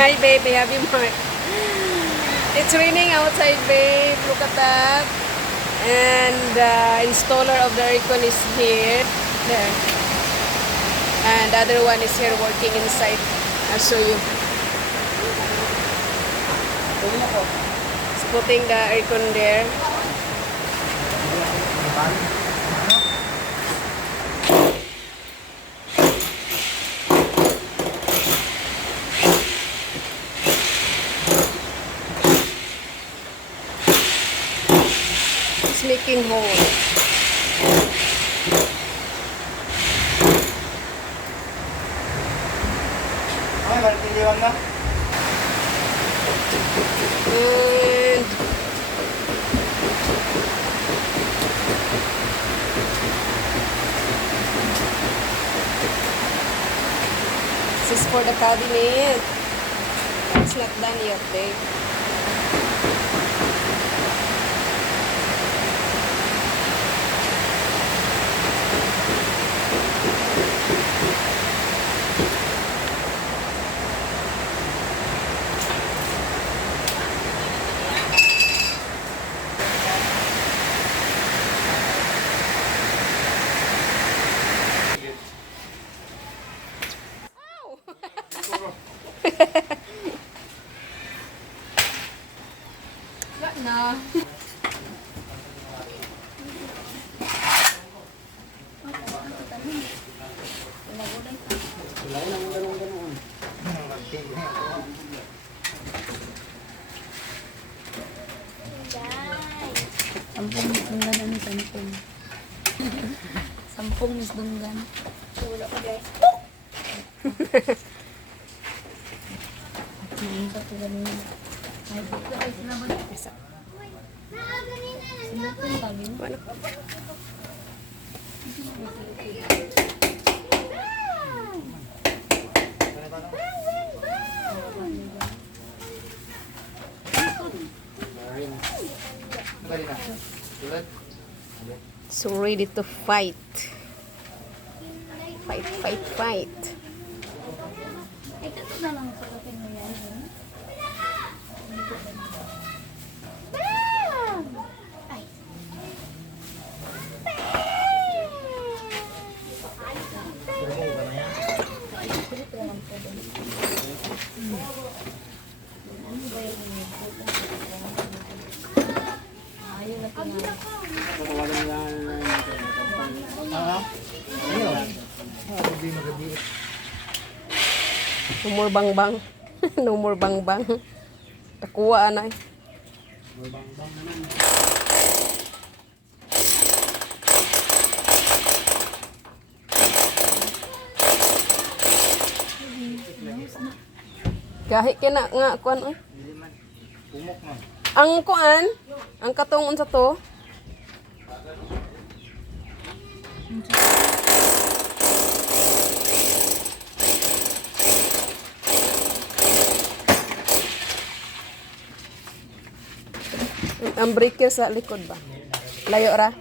Hi, baby. Hubby Mark. It's raining outside, babe. Look at that. And the installer of the aircon is here. There. And the other one is here working inside. I'll show you. It's putting the aircon there. It's making hole. And this is for the cabinet. It's not done yet, babe. No. Sampung misdunggan ano sampung. Sampung misdunggan. Wala pa guys. Hindi ka ganun. Ay, dito ay sinaman. Sinapin kami. Wala. So ready to fight. Fight, fight, fight. Ito na lang sa kapin mo yan. Ay. No more bang bang. No more bang bang. Takuha na eh. Kahit kina nga kuan oy. Ang kuan, ang katungon sa to. Ang breaker sa likod ba? Layo ra.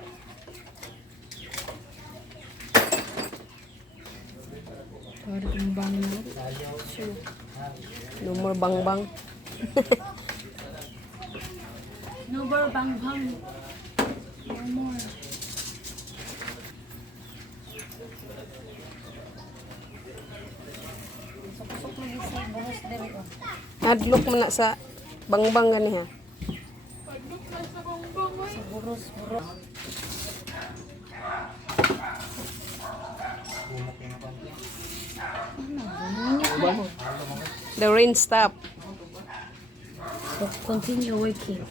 No more bang bang. No more bang bang. No more. Sok-sok lagi sa buhos diri oh. Hadlok man na sa bang bang gani ha. Sa buros. The rain stop. Continue working.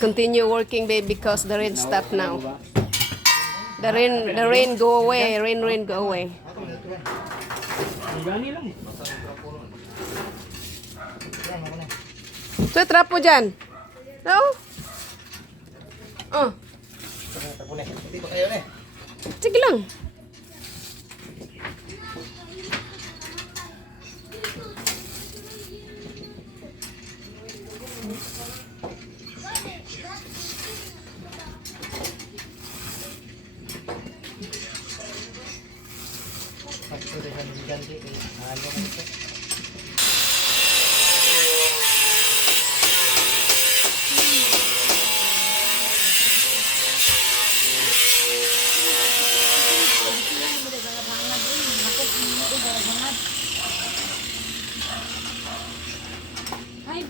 Continue working, babe, because the rain stop now. The rain go away. Rain go away. So, trapo dyan. No? Oh. Sige lang.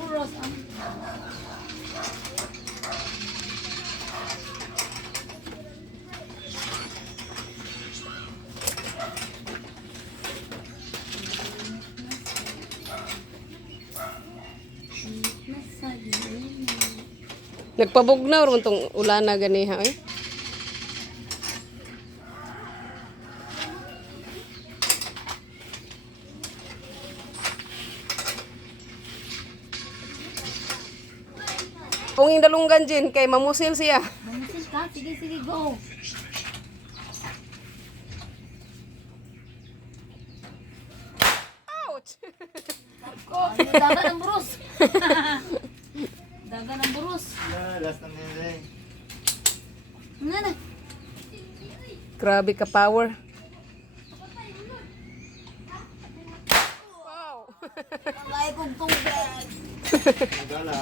buros. Nagpabugnaw ron tong ulana ganiha eh. Punging dalunggan Jin kay mamusil siya. Mamusil ka? Sige, sige, go. Ouch. Dagan ng buros. Dagan ng buros. Last na nila eh. Ano na? Grabe ka power. Wow. Ang kaya kong tubig. Nagala.